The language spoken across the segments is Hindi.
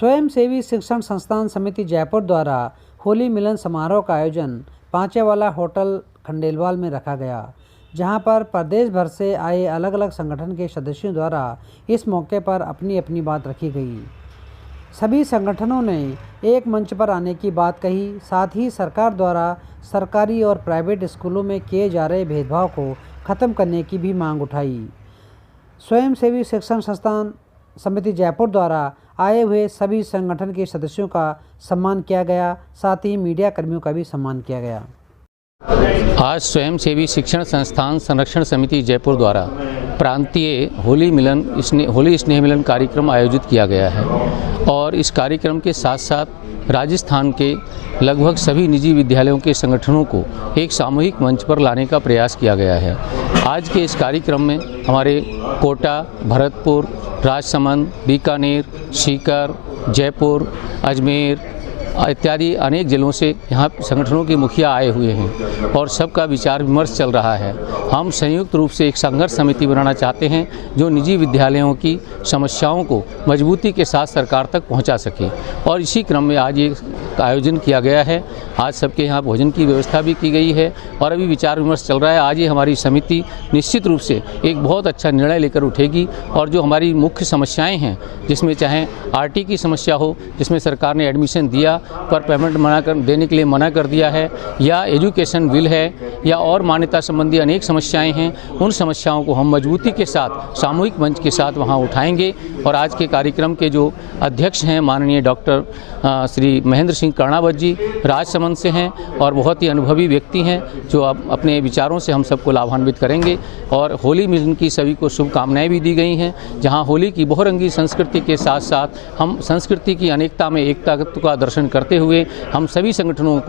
स्वयंसेवी शिक्षण संस्थान समिति जयपुर द्वारा होली मिलन समारोह का आयोजन पांचेवाला होटल खंडेलवाल में रखा गया, जहां पर प्रदेश भर से आए अलग अलग संगठन के सदस्यों द्वारा इस मौके पर अपनी अपनी बात रखी गई। सभी संगठनों ने एक मंच पर आने की बात कही, साथ ही सरकार द्वारा सरकारी और प्राइवेट स्कूलों में किए जा रहे भेदभाव को ख़त्म करने की भी मांग उठाई। स्वयंसेवी शिक्षण संस्थान समिति जयपुर द्वारा आए हुए सभी संगठन के सदस्यों का सम्मान किया गया, साथ ही मीडिया कर्मियों का भी सम्मान किया गया। आज स्वयंसेवी शिक्षण संस्थान संरक्षण समिति जयपुर द्वारा प्रांतीय होली स्नेह मिलन कार्यक्रम आयोजित किया गया है और इस कार्यक्रम के साथ साथ राजस्थान के लगभग सभी निजी विद्यालयों के संगठनों को एक सामूहिक मंच पर लाने का प्रयास किया गया है। आज के इस कार्यक्रम में हमारे कोटा, भरतपुर, राजसमंद, बीकानेर, सीकर, जयपुर, अजमेर इत्यादि अनेक जिलों से यहाँ संगठनों के मुखिया आए हुए हैं और सबका विचार विमर्श चल रहा है। हम संयुक्त रूप से एक संघर्ष समिति बनाना चाहते हैं जो निजी विद्यालयों की समस्याओं को मजबूती के साथ सरकार तक पहुँचा सके और इसी क्रम में आज ये आयोजन किया गया है। आज सबके यहाँ भोजन की व्यवस्था भी की गई है और अभी विचार विमर्श चल रहा है। आज ये हमारी समिति निश्चित रूप से एक बहुत अच्छा निर्णय लेकर उठेगी और जो हमारी मुख्य समस्याएँ हैं, जिसमें चाहे RT की समस्या हो, जिसमें सरकार ने एडमिशन दिया पर पेमेंट देने के लिए मना कर दिया है, या एजुकेशन बिल है, या और मान्यता संबंधी अनेक समस्याएं हैं, उन समस्याओं को हम मजबूती के साथ सामूहिक मंच के साथ वहां उठाएंगे। और आज के कार्यक्रम के जो अध्यक्ष हैं माननीय डॉक्टर श्री महेंद्र सिंह कर्णावत जी राजसमंद से हैं और बहुत ही अनुभवी व्यक्ति हैं जो अपने विचारों से हम सबको लाभान्वित करेंगे। और होली मिलन की सभी को शुभकामनाएँ भी दी गई हैं, जहाँ होली की बहुरंगी संस्कृति के साथ साथ हम संस्कृति की अनेकता में एकता का दर्शन करते हुए हम सभी संगठनों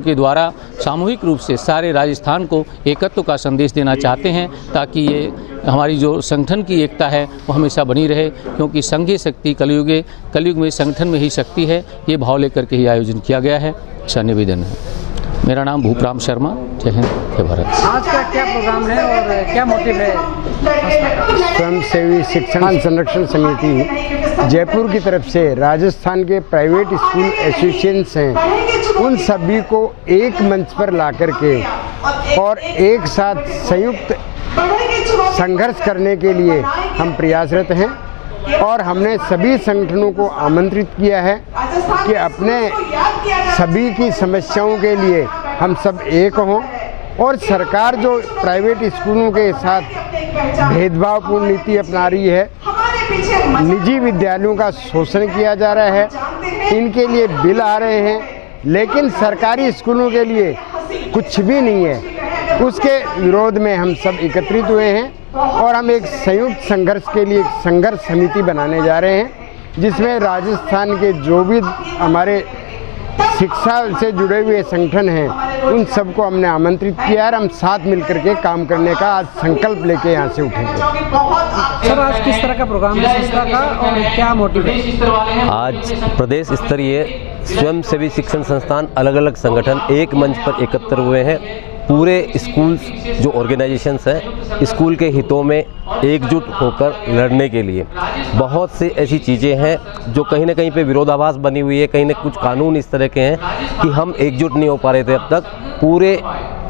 के द्वारा सामूहिक रूप से सारे राजस्थान को एकत्व का संदेश देना चाहते हैं, ताकि ये हमारी जो संगठन की एकता है वो हमेशा बनी रहे, क्योंकि संघीय शक्ति कलयुग में संगठन में ही शक्ति है। ये भाव लेकर के ही आयोजन किया गया है। अच्छा निवेदन है। मेरा नाम भूपराम शर्मा। जय हिंद, जय भारत। आज का क्या प्रोग्राम है और क्या मोटिव है? स्वयंसेवी शिक्षण संरक्षण समिति जयपुर की तरफ से राजस्थान के प्राइवेट स्कूल एसोसिएशंस हैं, उन सभी को एक मंच पर ला करके और एक साथ संयुक्त संघर्ष करने के लिए हम प्रयासरत हैं। और हमने सभी संगठनों को आमंत्रित किया है कि अपने सभी की समस्याओं के लिए हम सब एक हों और सरकार जो प्राइवेट स्कूलों के साथ भेदभावपूर्ण नीति अपना रही है, निजी विद्यालयों का शोषण किया जा रहा है, इनके लिए बिल आ रहे हैं, लेकिन सरकारी स्कूलों के लिए कुछ भी नहीं है। उसके विरोध में हम सब एकत्रित हुए हैं और हम एक संयुक्त संघर्ष के लिए एक संघर्ष समिति बनाने जा रहे हैं, जिसमें राजस्थान के जो भी हमारे शिक्षा से जुड़े हुए संगठन हैं उन सबको हमने आमंत्रित किया और हम साथ मिलकर के काम करने का आज संकल्प लेके यहाँ से उठेंगे। सर, आज किस तरह का प्रोग्राम है संस्था का और क्या मोटिव है? आज प्रदेश स्तरीय स्वयंसेवी शिक्षण संस्थान अलग अलग संगठन एक मंच पर एकत्र हुए हैं। पूरे स्कूल जो ऑर्गेनाइजेशंस हैं स्कूल के हितों में एकजुट होकर लड़ने के लिए बहुत से ऐसी चीज़ें हैं जो कहीं ना कहीं पे विरोधाभास बनी हुई है। कहीं ना कुछ कानून इस तरह के हैं कि हम एकजुट नहीं हो पा रहे थे अब तक। पूरे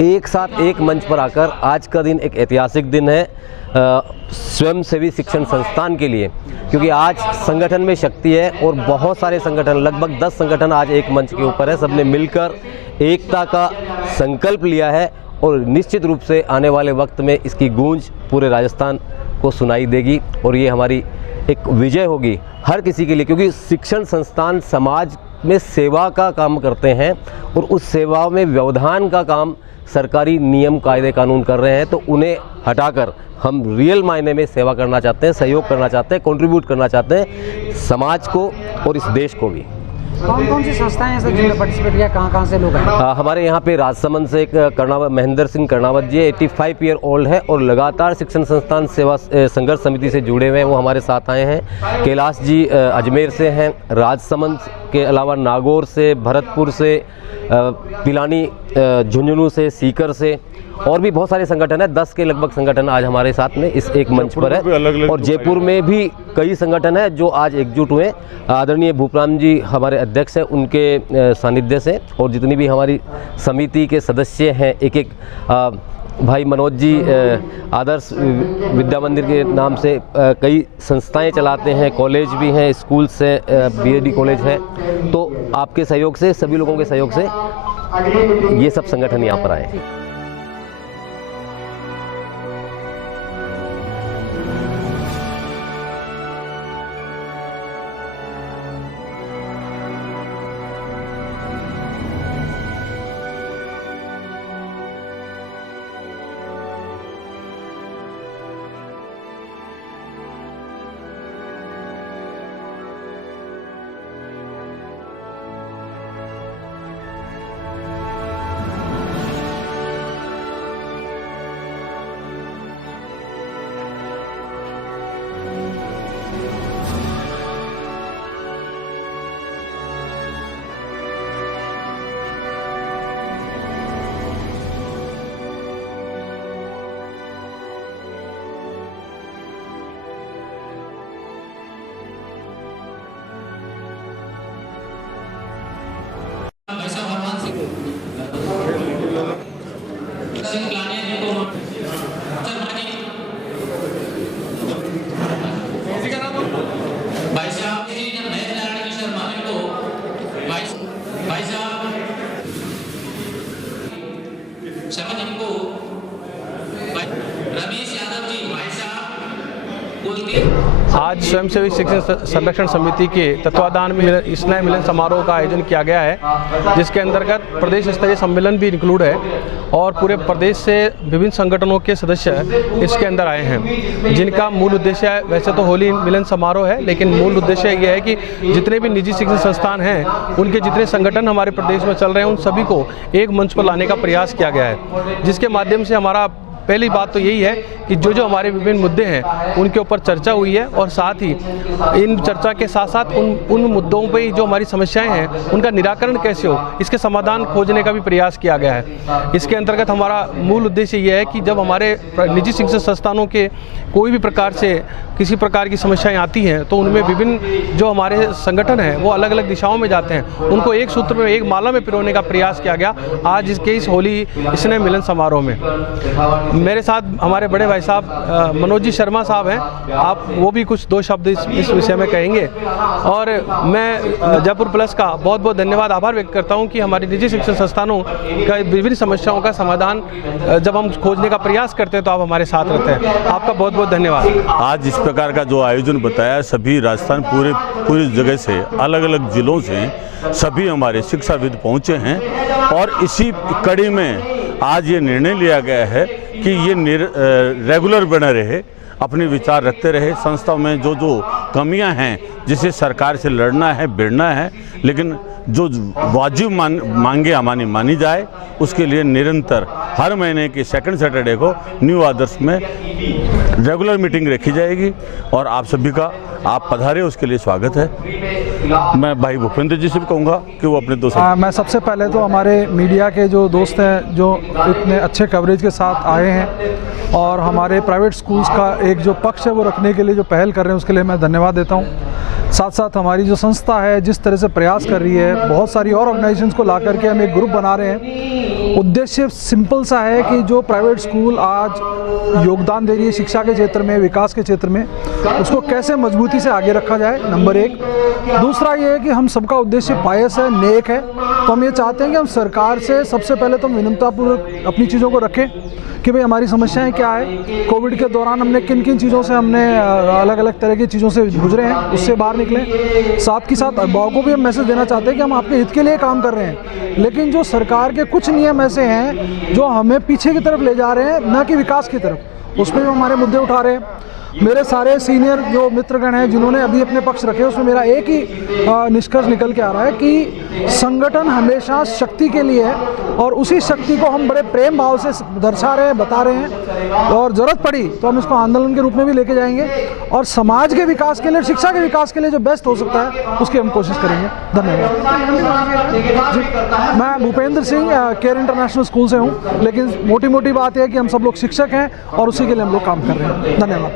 एक साथ एक मंच पर आकर आज का दिन एक ऐतिहासिक दिन है स्वयंसेवी शिक्षण संस्थान के लिए, क्योंकि आज संगठन में शक्ति है और बहुत सारे संगठन लगभग 10 संगठन आज एक मंच के ऊपर है। सबने मिलकर एकता का संकल्प लिया है और निश्चित रूप से आने वाले वक्त में इसकी गूंज पूरे राजस्थान को सुनाई देगी और ये हमारी एक विजय होगी हर किसी के लिए, क्योंकि शिक्षण संस्थान समाज में सेवा का काम करते हैं और उस सेवा में व्यवधान का काम सरकारी नियम कायदे कानून कर रहे हैं। तो उन्हें हटाकर हम रियल मायने में सेवा करना चाहते हैं, सहयोग करना चाहते हैं, कंट्रीब्यूट करना चाहते हैं समाज को और इस देश को भी। कौन कौन सी संस्थाएं हैं सर जिन्होंने पार्टिसिपेट किया, कहाँ से लोग हैं? हमारे यहाँ पे राजसमंद से एक महेंद्र सिंह कर्णावत जी 85 ईयर ओल्ड है और लगातार शिक्षण संस्थान सेवा संघर्ष समिति से जुड़े हुए हैं, वो हमारे साथ आए हैं। कैलाश जी अजमेर से हैं, राजसमंद उसके अलावा नागौर से, भरतपुर से, पिलानी, झुंझुनू से, सीकर से और भी बहुत सारे संगठन हैं। 10 के लगभग संगठन आज हमारे साथ में इस एक मंच पर है और जयपुर में भी कई संगठन हैं जो आज एकजुट हुए। आदरणीय भूपराम जी हमारे अध्यक्ष हैं, उनके सानिध्य से और जितनी भी हमारी समिति के सदस्य हैं, एक भाई मनोज जी आदर्श विद्या मंदिर के नाम से कई संस्थाएं चलाते हैं, कॉलेज भी हैं, स्कूल से बीएडी कॉलेज है। तो आपके सहयोग से, सभी लोगों के सहयोग से ये सब संगठन यहाँ पर आए हैं। आज स्वयंसेवी शिक्षण संरक्षण समिति के तत्वाधान में स्नेह मिलन समारोह का आयोजन किया गया है, जिसके अंतर्गत प्रदेश स्तरीय सम्मेलन भी इंक्लूड है और पूरे प्रदेश से विभिन्न संगठनों के सदस्य इसके अंदर आए हैं, जिनका मूल उद्देश्य वैसे तो होली मिलन समारोह है, लेकिन मूल उद्देश्य ये है कि जितने भी निजी शिक्षण संस्थान हैं, उनके जितने संगठन हमारे प्रदेश में चल रहे हैं, उन सभी को एक मंच पर लाने का प्रयास किया गया है, जिसके माध्यम से हमारा पहली बात तो यही है कि जो हमारे विभिन्न मुद्दे हैं उनके ऊपर चर्चा हुई है और साथ ही इन चर्चा के साथ साथ उन मुद्दों पे जो हमारी समस्याएं हैं उनका निराकरण कैसे हो, इसके समाधान खोजने का भी प्रयास किया गया है। इसके अंतर्गत हमारा मूल उद्देश्य ये है कि जब हमारे निजी शिक्षण संस्थानों के कोई भी प्रकार से किसी प्रकार की समस्याएं आती हैं तो उनमें विभिन्न जो हमारे संगठन हैं वो अलग अलग दिशाओं में जाते हैं, उनको एक सूत्र में, एक माला में पिरोने का प्रयास किया गया आज इसके इस होली स्नेह मिलन समारोह में। मेरे साथ हमारे बड़े भाई साहब मनोज जी शर्मा साहब हैं, आप वो भी कुछ दो शब्द इस विषय में कहेंगे। और मैं जयपुर प्लस का बहुत बहुत धन्यवाद, आभार व्यक्त करता हूं कि हमारी निजी शिक्षण संस्थानों का विभिन्न समस्याओं का समाधान जब हम खोजने का प्रयास करते हैं तो आप हमारे साथ रहते हैं। आपका बहुत बहुत धन्यवाद। आज इस प्रकार का जो आयोजन बताया, सभी राजस्थान पूरी जगह से, अलग अलग जिलों से सभी हमारे शिक्षाविद पहुँचे हैं और इसी कड़ी में आज ये निर्णय लिया गया है कि ये रेगुलर बना रहे, अपने विचार रखते रहे। संस्थाओं में जो कमियां हैं जिसे सरकार से लड़ना है, भिड़ना है, लेकिन जो वाजिब मांगे हमारी मानी जाए, उसके लिए निरंतर हर महीने के सेकंड सैटरडे को न्यू आदर्श में रेगुलर मीटिंग रखी जाएगी और आप सभी का, आप पधारे उसके लिए स्वागत है। मैं भाई भूपेंद्र जी से भी कहूँगा कि वो अपने दोस्त। मैं सबसे पहले तो हमारे मीडिया के जो दोस्त हैं जो इतने अच्छे कवरेज के साथ आए हैं और हमारे प्राइवेट स्कूल्स का एक जो पक्ष है वो रखने के लिए जो पहल कर रहे हैं उसके लिए मैं धन्यवाद देता हूँ। साथ साथ हमारी जो संस्था है जिस तरह से प्रयास कर रही है, बहुत सारी और ऑर्गेनाइजेशंस को ला करके हम एक ग्रुप बना रहे हैं। उद्देश्य सिंपल सा है कि जो प्राइवेट स्कूल आज योगदान दे रही है शिक्षा के क्षेत्र में, विकास के क्षेत्र में, उसको कैसे मजबूती से आगे रखा जाए, नंबर एक। दूसरा ये है कि हम सबका उद्देश्य पायस है, नेक है, तो हम ये चाहते हैं कि हम सरकार से सबसे पहले तो विनम्रतापूर्वक अपनी चीज़ों को रखें कि भाई हमारी समस्याएं क्या है, कोविड के दौरान हमने किन किन चीज़ों से हमने अलग अलग तरह की चीज़ों से गुजरे हैं, उससे बाहर निकलें। साथ ही साथ अभिभावकों को भी हम मैसेज देना चाहते हैं कि हम आपके हित के लिए काम कर रहे हैं, लेकिन जो सरकार के कुछ नियम ऐसे हैं जो हमें पीछे की तरफ ले जा रहे हैं, न कि विकास की तरफ, उसमें भी हमारे मुद्दे उठा रहे हैं। मेरे सारे सीनियर जो मित्रगण हैं जिन्होंने अभी अपने पक्ष रखे, उसमें मेरा एक ही निष्कर्ष निकल के आ रहा है कि संगठन हमेशा शक्ति के लिए है और उसी शक्ति को हम बड़े प्रेम भाव से दर्शा रहे हैं, बता रहे हैं और ज़रूरत पड़ी तो हम इसको आंदोलन के रूप में भी लेके जाएंगे और समाज के विकास के लिए, शिक्षा के विकास के लिए जो बेस्ट हो सकता है उसकी हम कोशिश करेंगे। धन्यवाद जी। मैं Bhupendra Singh care international school से हूँ, लेकिन मोटी मोटी बात है कि हम सब लोग शिक्षक हैं और उसी के लिए हम लोग काम कर रहे हैं। धन्यवाद।